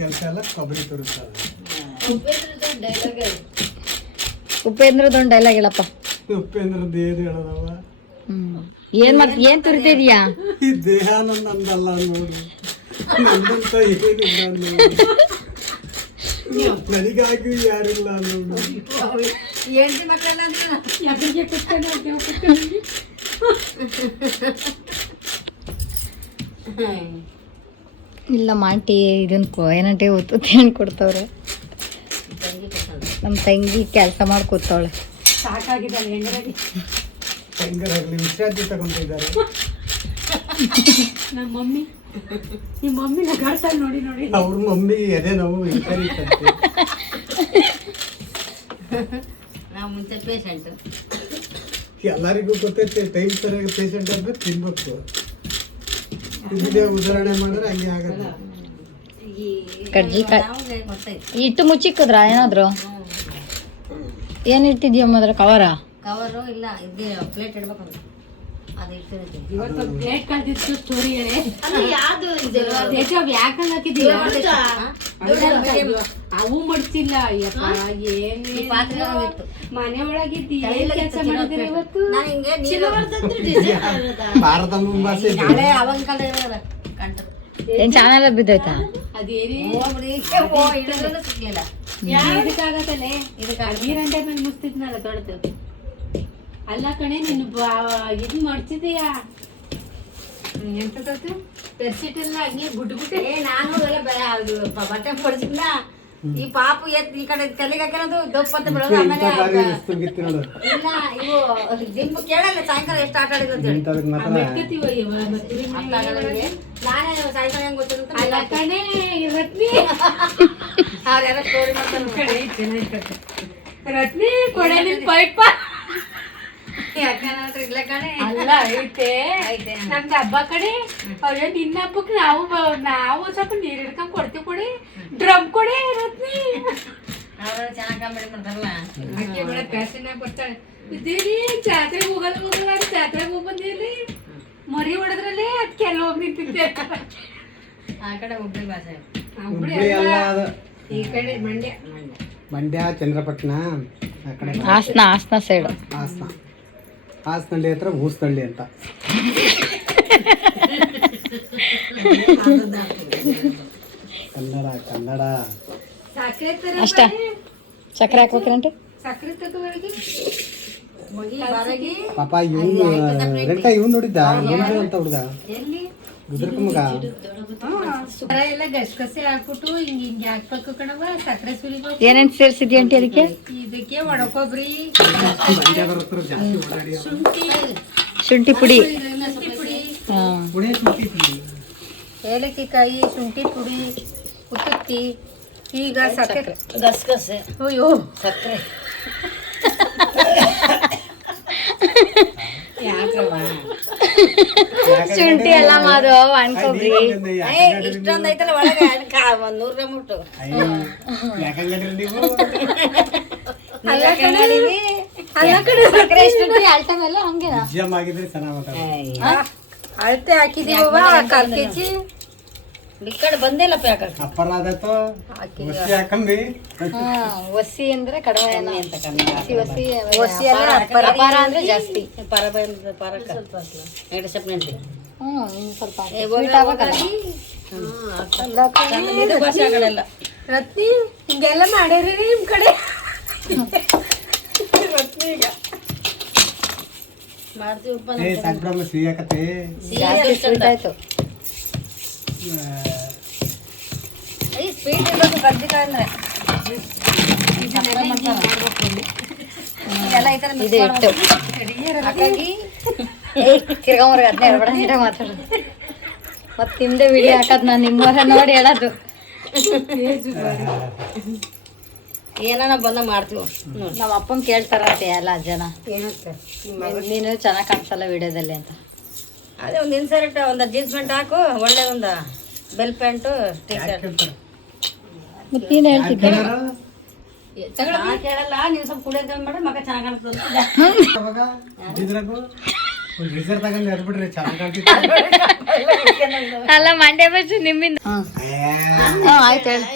ಕೆಲಸ ಎಲ್ಲ ಕೊಬ್ಬರಿ ತುರಿತಾರೆ. ಉಪೇಂದ್ರದೊಂದು ಡೈಲಾಗ್ ಹೇಳಪ್ಪ. ಉಪೇಂದ್ರದ್ದು ಏನು ಹೇಳೋದವ? ಏನ್ ತುರಿತಿದ್ಯಾ? ಈ ದೇಹ ನಂದಲ್ಲ ನೋಡು, ನನ್ನಂತ ಏನಿಲ್ಲ ನೋಡು, ನನಗಾಗಿ ಯಾರಿಲ್ಲ ನೋಡು. ಇಲ್ಲ ಮಾಂಟಿ ಇದನ್ನ ಏನಂటే ಒತ್ತು ಕೊಡ್ತವ್ರೆ. ನಮ್ಮ ತಂಗಿ ಕೆಲಸ ಮಾಡಿ ಕೂತವಳೆ. ಸಾಕಾಗಿದ್ದಾಳೆ ಹೆಂಗರಾಗ್ಲಿ ವಿಶ್ರಾಂತಿ ತಗೊಂಡಿದ್ದಾರೆ. ನಮ್ಮ ಮಮ್ಮಿ ನಿಮ್ಮ ಮಮ್ಮಿ ನಗಾಡ್ತಾಳೆ ನೋಡಿ ನೋಡಿ. ಅವ್ರ ಮಮ್ಮಿ ಎದೆ ನೋವು ಇಂಕರಿತಂತೆ. ನಾವು ಮುಂಚೆ ಪೇಷಂಟ್, ಎಲ್ಲರಿಗೂ ಗೊತ್ತೈತೆ ಟೈಮ್ ಸರಿಯಾಗಿ ಪೇಷಂಟ್ ಅಂದ್ರೆ ತಿನ್ಬೇಕು. ಇದೇ ಉದಾಹರಣೆ ಮಾಡಿದ್ರೆ ಹಂಗೆ ಆಗಲ್ಲ. ಕಡ್ಜಿಕಾಯಿ ಇಟ್ಟು ಮುಚ್ಚಿಕ್ಕದ್ರ ಏನಾದ್ರು? ಏನ್ ಇಟ್ಟಿದ್ಯಮ್ಮ ಅದ್ರ ಕವರ? ಕವರು ಇಲ್ಲ, ಇದೇ ಪ್ಲೇಟ್ ಇಡ್ಬೇಕಂತ ಅದು ಇಟ್ಟಿರ್ತೀವಿ. ಇವತ್ತು ಪ್ಲೇಟ್ ಕಳ್ದಿತ್ತು ಸ್ಟೋರಿ ಹೇಳಿ. ಯಾವ್ದು ಇದು ಯಾಕಂಗ್ ಹಾಕಿದ್ದೀವಿ? ಅವು ಮಡ್ಚಿಲ್ಲ. ಈ ಪಾತ್ರೆ ಇತ್ತು ಮನೆ ಒಳಗಿದ್ದು ಏನ್ ಕೆಲಸ ಮಾಡಿದ್ರೆ ಇವತ್ತು? ನಾನು ಹಿಂಗೆ ಭಾರತ ಮುಂಬಾಸೆ ನಾಳೆ ಅವಂಗ ಕಾಲ ಇರೋದ ಕಂಡ್ರು ಏನ್ ಚಾನೆಲ್ ಬಿದ್ದೈತಾ? ಅದೇನೇ ಹೋಗ್ಬಿಡಿ ಹಿಡಿದ್ರೂ ಸಿಗ್ಲಿಲ್ಲ. ಇದಕ್ಕಾಗತ್ತಲ್ಲೇ, ಇದಕ್ಕೆ ನೀರಂಟೆ ಮೇಲೆ ಮುಸ್ತಿದ್ನಲ್ಲ ತೊಳೆದು. ಅಲ್ಲ ಕಣೆ ನೀನು ಇದು ಮಾಡ್ತಿದ್ದೀಯಾ? ಎಂತದ್ದು ತರ್ಸಿಟ್ಟಿಲ್ಲ ಹಂಗೆ ಗುಡ್ಗುಟ್ಟೆ. ನಾನು ಬಟ್ಟೆ ಹೊಡ್ಸಿಲ್ಲ. ಈ ಪಾಪು ಎತ್ ಈ ಕಡೆ ತಲೆಗೆ ಹಾಕಿರೋದು ದಪ್ಪತ್ತ ಬೆಳೋದು. ಆಮೇಲೆ ಇಲ್ಲ ಇವು ದಿಂಬು ಕೇಳಲ್ಲ ಸಾಯಂಕಾಲ ಎಷ್ಟು ಆಟ ಆಡಿದ್ರು ಅಂತ ಹೇಳಿ ನಾನೇ ಸಾಯಂಕಾಲ ಹೆಂಗ್ ಗೊತ್ತಿರುತ್ತೆ. ಅಲ್ಲ ಕಣೆ ರತ್ನಿ, ಅವ್ರ್ಯಾರೋ ಸ್ಟೋರಿ ಮಾಡ್ತಾರೆ. ರತ್ನಿ ಕೊಡೆ ನಿನ್ ಪೈಪ ಯಾಕಂದ್ರೆ ಇಲ್ಲ ಕಣೆ. ಅಲ್ಲ ಐತೆ ನಮ್ದು ಹಬ್ಬ ಕಡೆ. ಅವ್ರ ನಿನ್ನ ಹಬ್ಬಕ್ಕೆ ನಾವು ಸ್ವಲ್ಪ ನೀರ್ ಹಿಡ್ಕೊಂಡ್ ಕೊಡ್ತೀವಿ. ಕೊಡಿ ಡ್ರಮ್ ಕೊಡಿ ರತ್ನಿ. ಅವ್ರು ಚೆನ್ನಾಗಿ ಕಾಮಿಡಿ ಮಾಡ್ತಾರಲ್ಲ. ಅಕ್ಕಿ ಬೆಳೆ ಪ್ಯಾಸನ್ ಆಗಿ ಬರ್ತಾಳೆ. ಇದ್ದೀರಿ ಜಾತ್ರೆಗೆ ಹೋಗಲ್ಲ ಜಾತ್ರೆಗೆ ಹೋಗಿ ಬಂದಿರ್ಲಿ ಮರಿ ಹೊಡೆದ್ರಲ್ಲಿ ಅದಕ್ಕೆ ಎಲ್ಲ ಹೋಗಿ ನಿಂತಿದ್ದೆ. ಆ ಕಡೆ ಹುಬ್ಳಿ ಭಾಷೆ, ಈ ಕಡೆ ಮಂಡ್ಯ. ಮಂಡ್ಯ, ಚಂದ್ರಪಟ್ಟಣ, ಆ ಕಡೆ ಹಾಸನ ಸೈಡ್. ಹಾಸನಹಳ್ಳಿ ಹತ್ರ ಹೂಸನಹಳ್ಳಿ ಅಂತ. ಕನ್ನಡ ಸಕ್ಕರೆ ಅಷ್ಟ ಸಕ್ಕರೆ ಹಾಕ್ಬೇಕ್ರಂటే ಸಕ್ಕರೆ ತಗೋಗಿ ಪಾಪ ಇವನು ರೆಂಟ ಇವನು ನೋಡಿದ್ದ ಅಂತ ಹುಡುಗ ಎಲ್ಲಿ ಗುದ್ರಕ ಮಗ. ಎಲ್ಲ ಗಸಗಸೆ ಹಾಕ್ಬಿಟ್ಟು ಹಿಂಗೆ ಹಾಕ್ಬೇಕು ಕಣವ. ಸಕ್ಕರೆ ಸುರಿಬೇಕು. ಏನೇನ್ ಸೇರ್ಸಿದ್ಯ ಅಂಟಿ ಅದಕ್ಕೆ? ಇದಕ್ಕೆ ಒಣಕೊಬ್ಬರಿ, ಶುಂಠಿ ಪುಡಿ, ಏಲಕ್ಕಿ ಕಾಯಿ, ಶುಂಠಿ ಪುಡಿ, ಉತ್ತುತ್ತಿ. ಈಗ ಸಕ್ಕರೆ ಗಸಗಸೆ, ಅಯ್ಯೋ ಸಕ್ಕರೆ ಶುಂಠಿ ಎಲ್ಲ ಮಾಡು ಅನ್ಕೊಬ್ರಿ. ಇಷ್ಟೊಂದು ಐತಲ್ಲ ಒಳಗೆ 100 ಗ್ರಾಮ್ ಉಂಟು. ಸಕ್ಕರೆ ಶುಂಠಿ ಅಲ್ಟಮ್ ಎಲ್ಲ ಹಂಗೇನಾ? ಅಳತೆ ಹಾಕಿದೀವ 1/4 kg. ಈ ಕಡೆ ಬಂದಿಲ್ಲಪ್ಪ ಯಾಕೆ ಒಸಿ ಅಂದ್ರೆ ಕಡಿಮೆ ಅಂತ ಒಸಿ ಎಲ್ಲ ಪರಪಾರ ಅಂದ್ರೆ ಜಾಸ್ತಿ. ರತ್ನಿ ಹಿಂಗೆಲ್ಲ ಮಾಡ್ಯಾರಿ ನಿಮ್ ಕಡೆ. ಆಯ್ತು. ಸ್ವೀಟ್ ಇರ್ಬೇಕು ಕರ್ಜಿಕಾಯಿ ಅಂದ್ರೆ. ಇದು ಇಟ್ಟು ತಿರ್ಗಮ್ರ ಅದನ್ನ ಹೇಳ್ಬೇಡ, ನೀಟ ಮಾತಾಡೋದು. ಮತ್ ನಿಮ್ದೇ ವಿಡಿಯೋ ಹಾಕದ್ ನಾನ್ ನಿಮ್ಮವರ ನೋಡಿ ಹೇಳೋದು. ಏನಾನ ಬಂದ ಮಾಡ್ತೀವಿ. ನಮ್ಮ ಅಪ್ಪನ್ ಕೇಳ್ತಾರಂತೆ ಎಲ್ಲ ಜನ, ನೀನು ಚೆನ್ನಾಗ್ ಕಾಣಿಸಲ್ಲ ವಿಡಿಯೋದಲ್ಲಿ ಅಂತ. ಅದೇ ಒಂದು ಇನ್ಸರ್ಟ್, ಒಂದು ಜೀನ್ಸ್ ಪ್ಯಾಂಟ್ ಹಾಕು, ಒಳ್ಳೆದೊಂದು ಬೆಲ್ ಪ್ಯಾಂಟು, ಟೀ ಶರ್ಟ್. ಮತ್ ನೀನ್ ಹೇಳ್ತಿದ್ದೆ ಕೇಳಲ್ಲ, ನೀನು ಸ್ವಲ್ಪ ಕುಡಿಯೋದು ಮಾಡಿ ಮಗ ಚೆನ್ನಾಗಿ ಕಾಣಿಸ್ತದೆ. ಒಂದು ರಿಸರ್ವ್ ತಗೊಂಡು ಎರ್ಬಿಟ್ರೆ ಚೆನ್ನಾಗಿ ಕಾಣ್ತಿತ್ತು. ಅಲ್ಲ ಮಂಡ್ಯ ಬಜ್ಜಿ ನಿಮ್ಮಿಂದ ಆಯ್ತು ಹೇಳಿ.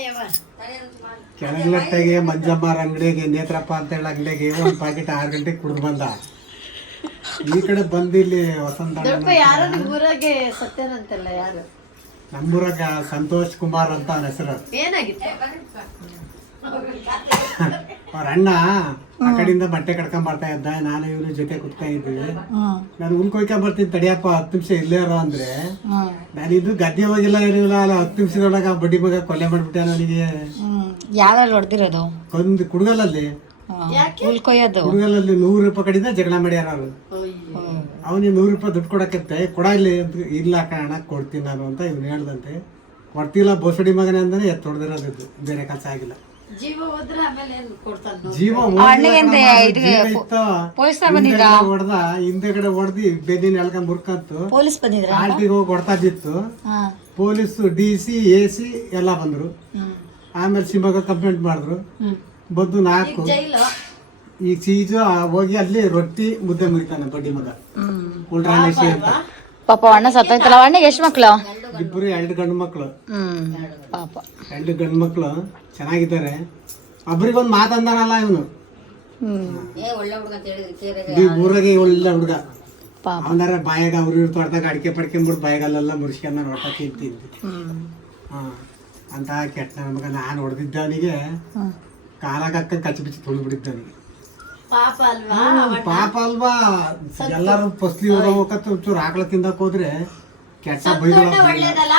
ಕೆಳಗ್ಲಟ್ಟೆಗೆ ಮಂಜಮ್ಮರ ಅಂಗಡಿಗೆ ನೇತ್ರಪ್ಪ ಅಂತ ಹೇಳಿ ಅಂಗಡಿಗೆ ಒಂದು ಪ್ಯಾಕೆಟ್ 6 ಗಂಟೆಗೆ ಕುಡಿದು ಬಂದ. ಈ ಕಡೆ ಬಂದು ಇಲ್ಲಿ ವಸಂತ ಊರಾಗೆ ಸತ್ಯನಂತಲ್ಲ ಯಾರು ನಮ್ಮೂರಾಗ ಸಂತೋಷ್ ಕುಮಾರ್ ಅಂತ ಅವನ ಹೆಸರು. ಏನಾಗಿತ್ತು ಅವ್ರ ಅಣ್ಣ ಆ ಕಡೆಯಿಂದ ಬಟ್ಟೆ ಕಟ್ಕೊಂಡ್ ಬರ್ತಾ ಇದ್ದ. ನಾನು ಇವ್ರ ಜೊತೆ ಕುತ್ತಾ ಇದ್ವಿ. ನಾನು ಉಳ್ಕೊಯ್ಕೊಂಡ್ ಬರ್ತೀನಿ ತಡಿಯಪ್ಪ 10 ನಿಮಿಷ ಇಲ್ಲೇ ಇರೋ ಅಂದ್ರೆ ನಾನು ಇದು ಗದ್ದೆ ಹೋಗಿಲ್ಲ ಇರಲಿಲ್ಲ ಅಲ್ಲ 10 ನಿಮಿಷದೊಳಗ ಬಡ್ಡಿ ಮಗ ಕೊಲೆ ಮಾಡ್ಬಿಟ್ಟೆ ನನಗೆ. ಯಾವ್ದ್ರಲ್ಲಿ ಹೊಡೆದಿರೋದು? ಒಂದು ಕುಡ್ಗಲಲ್ಲಿ ಉಳ್ಕೊಯ್ಯೋದು. ಕುಡ್ಗಲಲ್ಲಿ 100 ರೂಪಾಯಿ ಕಡೆಯಿಂದ ಜಗಳ ಮಾಡ್ಯಾರ ಅವ್ರು. ಅವನಿಗೆ 100 ರೂಪಾಯಿ ದುಡ್ಡು ಕೊಡಕತ್ತೆ. ಕೊಡ ಇಲ್ಲಿ ಇಲ್ಲ ಕಾರಣ ಕೊಡ್ತೀನಿ ನಾನು ಅಂತ ಇವ್ನು ಹೇಳ್ದಂತೆ. ಕೊಡ್ತಿಲ್ಲ ಬೋಸಡಿ ಮಗನೇ ಅಂತಾನೆ ಎತ್ತು ಹೊಡೆದಿರೋದು, ಬೇರೆ ಕೆಲಸ ಆಗಿಲ್ಲ. ಜೀವ ಹೋದ್ರೆ ಆಮೇಲೆ ಏನ್ ಕೊಡ್ತಾನ ಜೀವ ಹೊಡೆದ ಹಿಂದೆಗಡೆ ಹೊಡೆದಿ ಬೆನ್ನಿನ ಎಳ್ಕೊಂಡ್ ಮುರ್ಕಂತು ಪೊಲೀಸ್ ಬಂದಿದ್ರ? ಆರ್ಟಿಗೆ ಹೋಗಿ ಹೊಡ್ತಾ ಬಿತ್ತು. ಪೊಲೀಸ್ DC AC ಎಲ್ಲ ಬಂದ್ರು. ಆಮೇಲೆ ಸಿಂಬಾಗ ಕಂಪ್ಲೇಂಟ್ ಮಾಡಿದ್ರು. ಬಂದು 4 ಈಗ ಚೀಜು ಹೋಗಿ ಅಲ್ಲಿ ರೊಟ್ಟಿ ಮುದ್ದೆ ಮುರಿತಾನೆ ಬಡ್ಡಿ ಮಗ ಉಲ್ರಾನೇಶಿ ಅಂತ. ಪಾಪ ಅಣ್ಣ ಸತ್ತೋಯ್ತಲ್ಲ. ಅಣ್ಣಗೆ ಎಷ್ಟು ಮಕ್ಳು? ಇಬ್ಬರು 2 ಗಂಡು ಮಕ್ಳು. ಪಾಪ 2 ಗಂಡು ಮಕ್ಳು ಚೆನ್ನಾಗಿದ್ದಾರೆ. ಒಬ್ರಿಗೊಂದು ಮಾತಂದಾನಲ್ಲ ಇವನು. ಒಳ್ಳೆ ಹುಡುಗ ಅಂತ ಹೇಳಿದ್ರಿ ಈ ಊರಾಗೆ ಒಳ್ಳೆ ಹುಡುಗ. ಪಾಪ ಅವನಾರ ಬಾಯಾಗ ಅವ್ರು ಇವ್ರು ತೋಟದಾಗ ಅಡಿಕೆ ಪಡ್ಕೊಂಡ್ಬಿಟ್ಟು ಬಾಯಿಗಲ್ಲೆಲ್ಲ ಮುರಿಸ್ಕೊಂಡ್ ನಾನು ಹೊಟ್ಟ ತಿಂತಿದ್ದೆ. ಅಂತ ಕೆಟ್ಟ ನಮಗ ನಾನು ಹೊಡೆದಿದ್ದೆ ಅವನಿಗೆ. ಕಾಲಾಗ ಹಾಕೊಂಡು ಕಚ್ಚಿ ಬಿಚ್ಚಿ ತುಳಿದ್ಬಿಟ್ಟಿದ್ದೆ ಅವನಿಗೆ. ಪಾಪ ಅಲ್ವಾ ಪಾಪ ಅಲ್ವಾ. ಎಲ್ಲಾರು ಫಸ್ಲಿ ಹೋಗಕತ್ತ ಒಂಚೂರು ಆಕಳ ತಿಂದಕ್ ಹೋದ್ರೆ ಕೆಟ್ಟ ಬೈದಲ್ಲ. ಒಳ್ಳೇದಲ್ಲ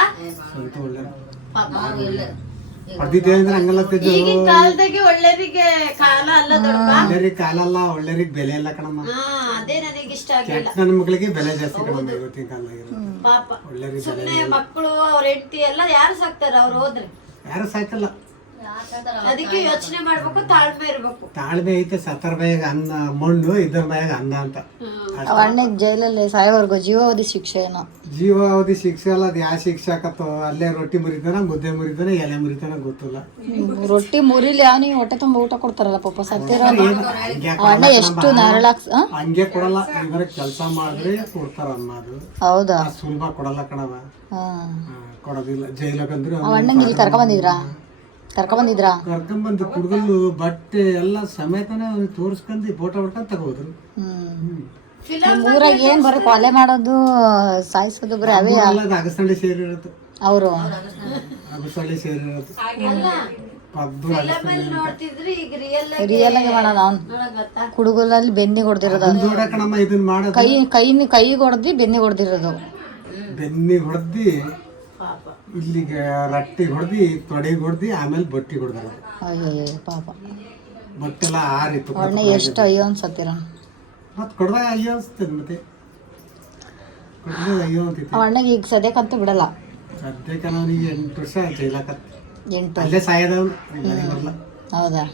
ಹೊಡೆದಿದ್ದೆ ಅಂದ್ರೆ ಹಂಗಲ್ಲ ತಿದ್ದು. ಕಾಲದಾಗೆ ಒಳ್ಳೇರಿಗೆ ಕಾಲ ಅಲ್ಲ ದೊಡ್ಡ ಒಳ್ಳೆರಿಗೆ ಕಾಲಲ್ಲ, ಒಳ್ಳೆರಿಗೆ ಬೆಲೆ ಇಲ್ಲ ಕಣಮ್ಮ. ಅದೇ ನನಗೆ ಇಷ್ಟ ಕೆಟ್ಟ ನನ್ನ ಮಕ್ಕಳಿಗೆ ಬೆಲೆ ಜಾಸ್ತಿ ಕಣಮ್ಮ ಇವತ್ತಿನ ಕಾಲದಾಗ. ಪಾಪ ಒಳ್ಳೆರಿಗೆ ಬೆಲೆ ಸುಮ್ಮನೆ ಮಕ್ಕಳು ಅವ್ರ ಹೆಂಡತಿ ಎಲ್ಲ ಯಾರು ಸಾಕ್ತಾರ ಅವ್ರು ಹೋದ್ರೆ. ಯಾರು ಸಾಕಲ್ಲ. ಅದಕ್ಕೆ ಯೋಚನೆ ಮಾಡ್ಬೇಕು, ತಾಳ್ಮೆ ಇರ್ಬೇಕು. ತಾಳ್ಮೆ ಐತೆ. ಸತ್ತರ ಬಾಯಾಗ ಅನ್ನ ಮಣ್ಣು, ಇದರ ಬಾಯಾಗ ಅನ್ನ ಅಂತ. ಅಣ್ಣಗೆ ಜೈಲಲ್ಲಿ ಸಾಯೋವರೆಗೂ ಜೀವಾವಧಿ ಶಿಕ್ಷೆ ಏನೋ. ಜೀವಾವಧಿ ಶಿಕ್ಷೆ ಅಲ್ಲ. ಅದು ಯಾವ ಶಿಕ್ಷೆ ಆಕತ್ತೋ. ಅಲ್ಲೇ ರೊಟ್ಟಿ ಮುರಿತಾನ, ಮುದ್ದೆ ಮುರಿತಾನ, ಎಲೆ ಮುರಿತಾನ ಗೊತ್ತಿಲ್ಲ. ರೊಟ್ಟಿ ಮುರಿಲಿ ಅವನಿಗೆ ಹೊಟ್ಟೆ ತುಂಬ ಊಟ ಕೊಡ್ತಾರಲ್ಲ ಪಾಪ ಸತ್ತಿರೋ ಅಣ್ಣ ಎಷ್ಟು ನರಳಾಕ್ಸ್. ಹಂಗೆ ಕೊಡಲ್ಲ. ಇದರ ಕೆಲಸ ಮಾಡಿದ್ರೆ ಕೊಡ್ತಾರ ಅನ್ನೋದು. ಹೌದಾ? ಸುಲಭ ಕೊಡಲ್ಲ ಕಣವ. ಕೊಡೋದಿಲ್ಲ. ಜೈಲಾಗಂದ್ರೆ ಅಣ್ಣಂಗೆ ಇಲ್ಲಿ ಕರ್ಕೊಂಬಂದಿದ್ರಾ? ಕರ್ಕೊಂಬಂದು ಕುಡ್ಗಲ್ಲು ಬಟ್ಟೆ ಎಲ್ಲ ಸಮೇತನ ಅವ್ನಿಗೆ ತೋರಿಸ್ಕೊಂಡು ಫೋಟೋ ಹೊಡ್ಕೊಂಡು ತಗೋದ್ರು. ಊರಾಗ ಏನ್ ಬರೀ ಕೊಲೆ ಮಾಡೋದು ಸಾಯಿಸೋದು ಬರೀ ಅವೇ ಅಗಸಳ್ಳಿ ಸೇರಿರೋದು. ಅವರು ಅಗಸಳ್ಳಿ ಸೇರಿರೋದು ಪದ್ದು ನೋಡ್ತಿದ್ರಿ ಈಗ ರಿಯಲ್ ರಿಯಲ್ ಆಗಿ ಮಾಡೋದು. ಅವ್ನು ಕುಡುಗಲಲ್ಲಿ ಬೆನ್ನಿಗೆ ಹೊಡೆದಿರೋದು. ಕಣಮ್ಮ ಇದನ್ನ ಮಾಡೋದು. ಕೈಗೆ ಹೊಡೆದಿ ಬೆನ್ನಿಗೆ ಹೊಡೆದಿರೋದು. ಬೆನ್ನಿಗೆ ಹೊಡೆದಿ ಇಲ್ಲಿಗೆ ರಟ್ಟಿಗೆ ಹೊಡೆದಿ ತೊಡೆಗೆ ಹೊಡೆದಿ ಆಮೇಲೆ ಬಟ್ಟಿಗೆ ಹೊಡೆದಿರೋದು. ಅಯ್ಯೋ ಪಾಪ ಬಟ್ಟೆಲ್ಲ ಆರಿತ್ತು. ಅಣ್ಣ ಎಷ್ಟು ಅಯ್ಯೋ ಅನ್ಸತ್ತಿರ. ಮತ್ತೆ ಕೊಡ್ದಾಗ ಅಯ್ಯೋ ಅನ್ಸ್ತದೆ. ಮತ್ತೆ ಕೊಡ್ದಾಗ ಅಯ್ಯೋ ಅಂತಿತ್ತು. ಅಣ್ಣಗೆ ಈಗ ಸದ್ಯಕ್ಕಂತೂ ಬಿಡಲ್ಲ. ಸದ್ಯಕ್ಕೆ ಅವನಿಗೆ 8 ವರ್ಷ ಜೈಲಾಕತ್ತ. 8 ಅಲ್ಲೇ ಸಾಯದವನು. ಹೌದಾ?